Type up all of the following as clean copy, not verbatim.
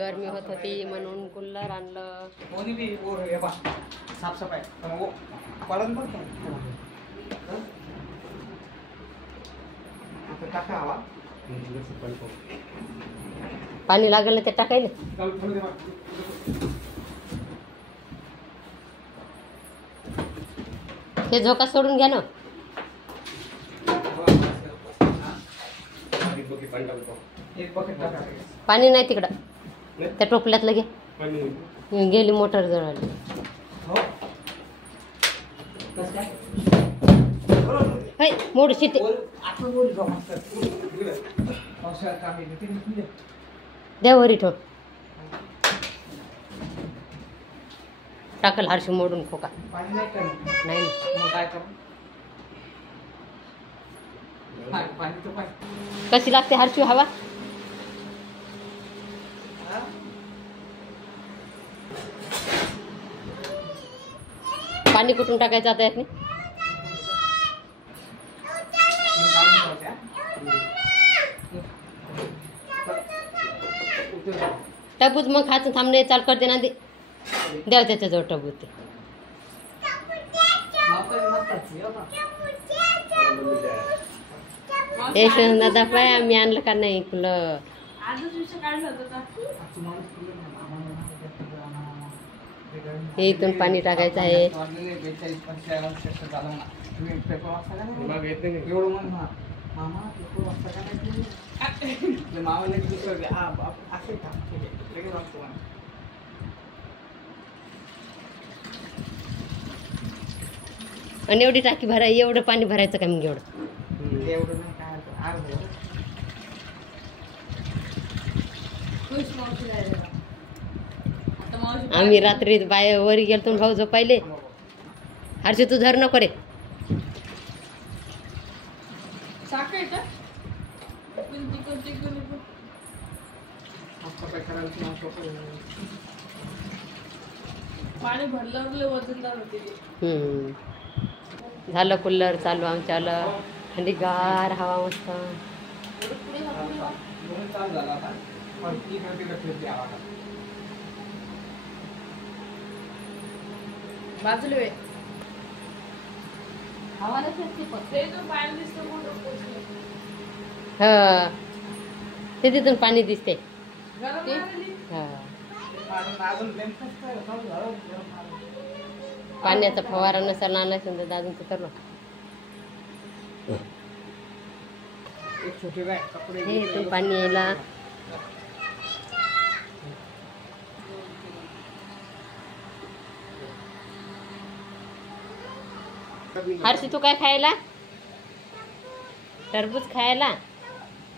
गरमी होत होती म्हणून कूलर आणलं. कोणी बी हे बा साफसफाई पडन पण आता टाका हवा पाणी लागलं ना ते टाकायला. हे झोका सोडून घ्या ना. पाणी नाही तिकडं त्या टोपल्यातलं घे. गेली मोटर जळाली. मोड शिटे द्या वरी ठेव. टाकल हरशी मोडून खोका. नाही कशी लागते हरशी हवा. पाणी कुठून टाकायचं आता याने. टबूत मग खायचं थांबणे चाल कर देना. दे द्याव त्याच्याजवळ टबूत. ते दादा पाय आम्ही आणलं का नाही कुलर. हे इथून पाणी टाकायचं आहे. आणि एवढी टाकी भराय एवढं पाणी भरायचं का मग एवढं. आम्ही रात्री बाय वरी गेलतो भाऊ झोपायले. हरशी तू धर नको रे. पाणी भरल्यावर वजनदार होते. झालं कूलर चालू आमच्याला. थंडी गार हवा मस्त. बाजूला वे हवा ते तिथून पाणी दिसते. पाण्याचा फवारा नसेल ना समजा अजून तर करू. इथून पाणी यायला. हरशी तू काय खायला. टरबूज खायला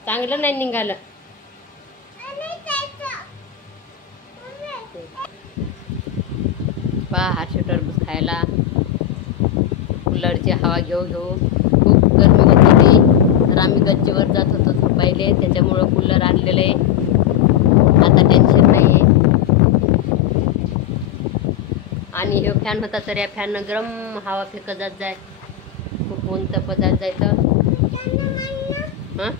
चांगलं नाही निघालं. पहा हरशी टरबूज खायला. कूलरची हवा घेऊ खूप गरमी होत होती. तर आम्ही गच्चीवर जात होतो झोपायले. त्याच्यामुळं कूलर आणलेलं आहे. आता टेन्शन नाही आहे. आणि हे फॅन होता तर या फॅननं गरम हवा फेकत जात जाय. खूप ऊन तपत जात जायचं. हां